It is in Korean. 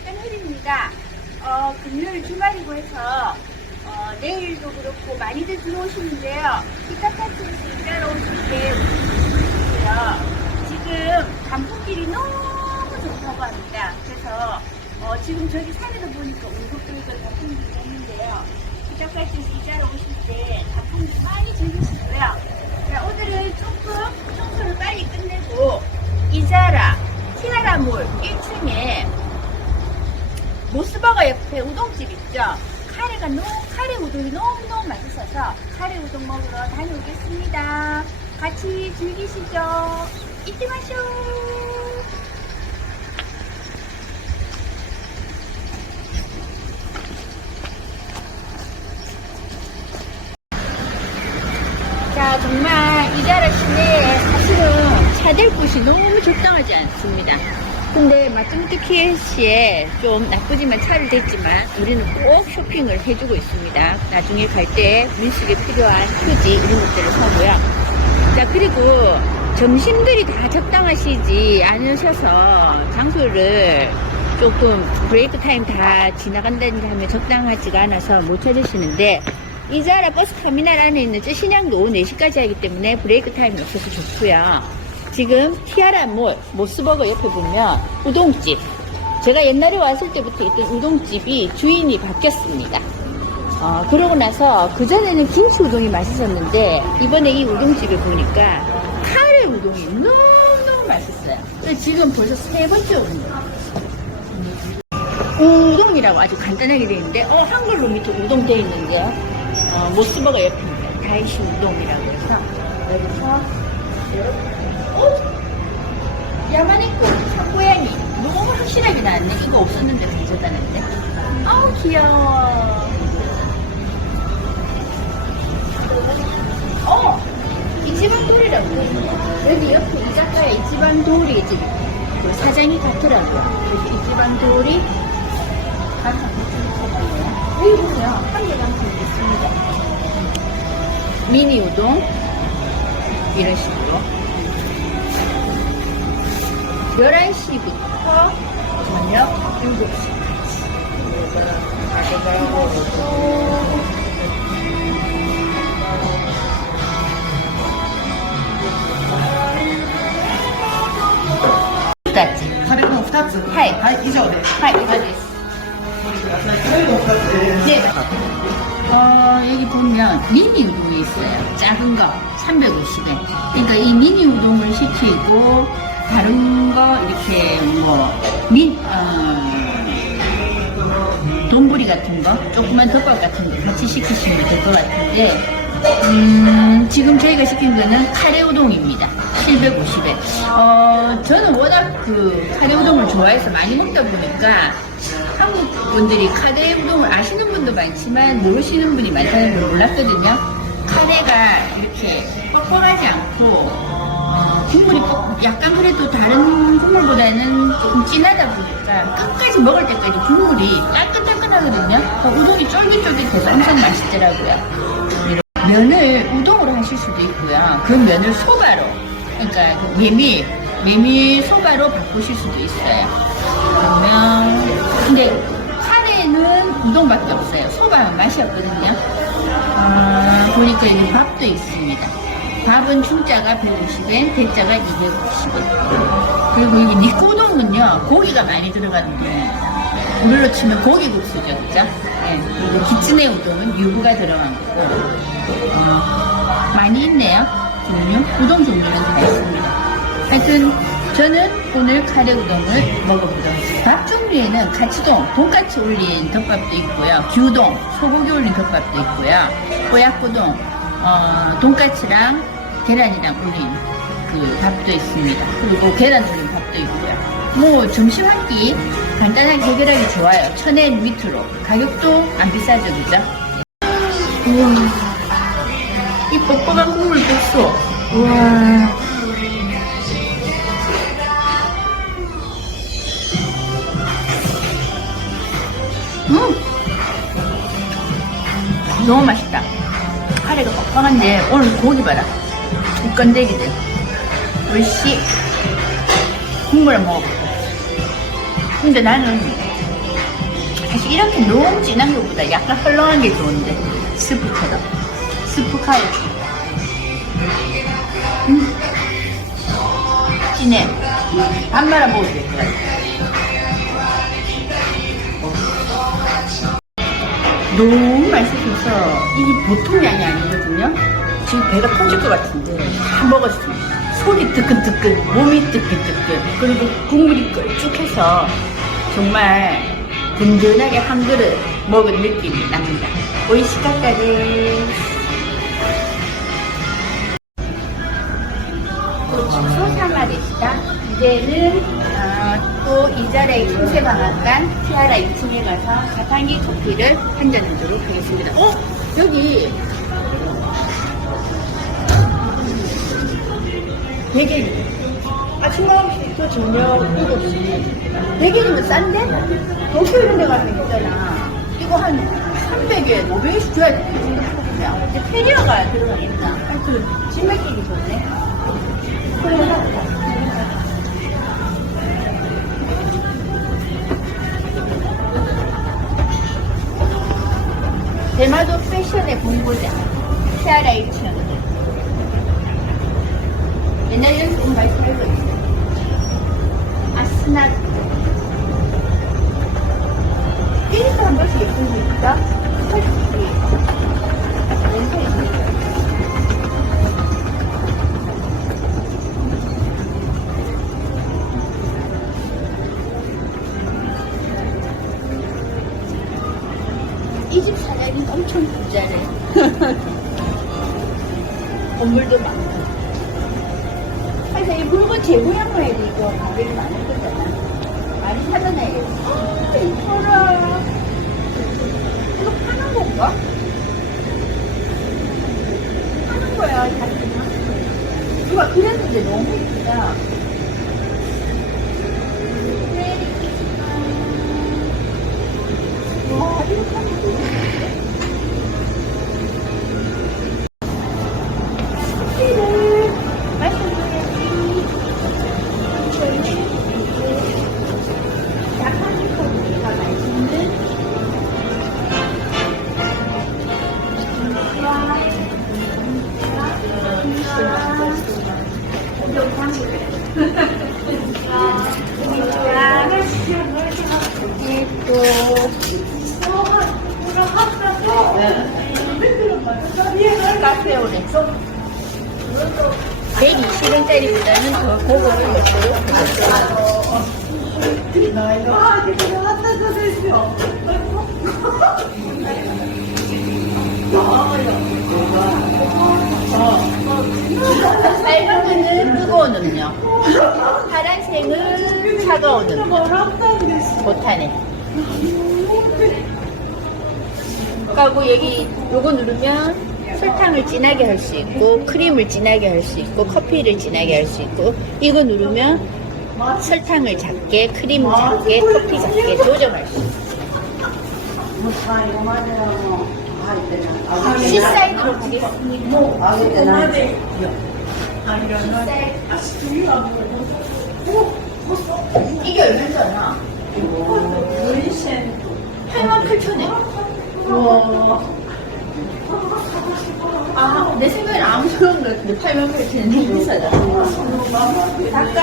흐립니다. 어, 금요일 주말이고 해서 어, 내일도 그렇고 많이들 들어오시는데요. 기타파트에서 일하러 오실 때 오시고요. 지금 단풍길이 너무 좋다고 합니다. 그래서 어, 지금 저기 산에도 보니까 울긋불긋 단풍길이 있는데요. 기타파트에서 일하러 오실 때 단풍길 많이 즐기시고요. 자, 오늘은 조금 청소를 빨리 끝내고 이자라 티아라 몰 1층에 모스버거 옆에 우동집 있죠? 카레가 너무, 카레 우동이 너무너무 맛있어서 카레 우동 먹으러 다녀오겠습니다. 같이 즐기시죠. 잊지 마쇼. 자, 정말 이자라 시내에 사실은 차댈 곳이 너무 적당하지 않습니다. 근데 마트무트키에시에 좀 나쁘지만 차를 댔지만 우리는 꼭 쇼핑을 해주고 있습니다. 나중에 갈 때 민식에 필요한 휴지 이런 것들을 사고요. 자, 그리고 점심들이 다 적당하시지 않으셔서 장소를 조금 브레이크 타임 다 지나간다든지 하면 적당하지가 않아서 못 찾으시는데 이자라 버스 터미널 안에 있는 저 신양도 오후 4시까지 하기 때문에 브레이크 타임이 없어서 좋고요. 지금 티아라 몰 모스버거 옆에 보면 우동집 제가 옛날에 왔을 때부터 있던 우동집이 주인이 바뀌었습니다. 어, 그러고 나서 그전에는 김치 우동이 맛있었는데 이번에 이 우동집에 보니까 카레 우동이 너무너무 맛있어요. 지금 벌써 세 번째 오는 우동이라고 아주 간단하게 되어 있는데 어 한글로 밑에 우동 되어 있는데요. 어, 모스버거 옆입니다. 다이시 우동이라고 해서 여기서 이렇게 어? 야만있고 참고양이 너무 확실하게 나왔네. 이거 없었는데 가져다는데. 아우 귀여워. 어! 이지반 돌이라고 여기 옆에 이 작가의 이지반 돌이 집, 그 사장이 같더라고요. 그래서 이지반 돌이 항상 여기 보세요. 한개 방송 있습니다. 미니 우동 이런 식으로 11시부터 저녁 7시까지 까지 カレーの2つはいはい、以上です。 하 이거 됐어. カレーの2つです。 네. 어, 여기 보면 미니 우동이 있어요. 작은 거 350엔. 그러니까 이 미니 우동을 시키고 다른 거 이렇게 뭐 민, 어, 돈부리 같은 거, 조그만 덮밥 같은 거 같이 시키시면 될 것 같은데, 음, 지금 저희가 시킨 거는 카레 우동입니다. 750엔. 어, 저는 워낙 그 카레 우동을 좋아해서 많이 먹다 보니까 한국 분들이 카레 우동을 아시는 분도 많지만 모르시는 분이 많다는 걸 몰랐거든요. 카레가 이렇게 뻑뻑하지 않고 어, 국물이 뻑- 약간 그래도 다른 국물보다는 조금 진하다 보니까 끝까지 먹을 때까지 국물이 따끈따끈하거든요. 그 우동이 쫄깃쫄깃해서 엄청 맛있더라고요. 면을 우동으로 하실 수도 있고요. 그 면을 소바로, 그러니까 그 메밀, 메밀 소바로 바꾸실 수도 있어요. 그러면 근데 카레는 우동밖에 없어요. 소바는 맛이 없거든요. 아, 보니까 여기 밥도 있습니다. 밥은 중짜가 150엔, 대짜가 250엔. 그리고 여기 니꼬동은요, 고기가 많이 들어가는데, 우리로 치면 고기국수죠, 그죠? 네. 그리고 기츠네 우동은 유부가 들어간 거고, 어, 많이 있네요. 종류. 우동 종류는 다 있습니다. 하여튼, 저는 오늘 카레 우동을 먹어보도록 하겠습니다. 밥 종류에는 가치동, 돈까치 올린 덮밥도 있고요. 규동, 소고기 올린 덮밥도 있고요. 뽀약고동, 어, 돈까치랑 계란이랑 올린 그 밥도 있습니다. 그리고 계란 올린 밥도 있고요. 뭐 점심 한 끼 간단하게 해결하기 좋아요. 천엔 밑으로. 가격도 안 비싸죠, 그죠? 우와. 이 뻑뻑한 국물 됐어. 우와. 음! 너무 맛있다. 카레가 뻑뻑한데 오늘 고기 봐라. 이 건데기들. 얼씨 국물을 먹어볼게. 근데 나는 사실 이렇게 너무 진한 것보다 약간 헐렁한 게 좋은데 스프처럼 스프 카레 음. 진해 밥 말아 먹어도 될 것 같아 너무 맛있어서 이게 보통 양이 아니거든요 지금 배가 터질 것 같은데 다 먹었습니다. 속이 뜨끈뜨끈 몸이 뜨끈뜨끈. 그리고 국물이 걸쭉해서 정말 든든하게 한 그릇 먹은 느낌이 납니다. 오이시카까지. 고추소 사마리시다. 이제는 어, 또 이자라의 중세방앗간 티아라 2층에 가서 가탕기 커피를 한잔 하도록 하겠습니다. 어? 여기 베개리 아침 9시부터 저녁 7시 베개리면 싼데? 도쿄 이런 데 가면 있잖아. 이거 한 300엔 500원씩 줘야 돼. 생각해보면 근데 페리어가 들어가겠다. 하여튼 진맥기기 좋네. 대마도 패션의 본고장 티 아라 1층 옛날에는 좀 많이 살고 있어요 아스나 끼리서 한 번씩 예쁜 거 있다 솔직히 왼팔이 있어요 이집 사장이 엄청 부자래. 건물도 많고. 그래서 이 물건 재고양만 해도 이거 가격이 많을 거잖아. 많이. 진짜 이뻐라. 이거 파는 건가? 파는 거야. 이거 그랬는데 너무 이쁘다. 120원짜리보다는 더 고급을 먹도록 하겠습니다. 빨간 거는 뜨거운 음료, 파란색은 차가운 음료. 못하네. 그리고 여기 요거 누르면 설탕을 진하게 할 수 있고 크림을 진하게 할 수 있고 커피를 진하게 할 수 있고 이거 누르면 설탕을 작게 크림 작게 커피 작게 조정할 수 있어요. C사이드로 보겠습니다. 이게 얼마잖아? 8만 8천에. 와. 아, 내 생각엔 아무 소용 없는 것 같은데 8만 8천에 너무 비싸다. 잠깐.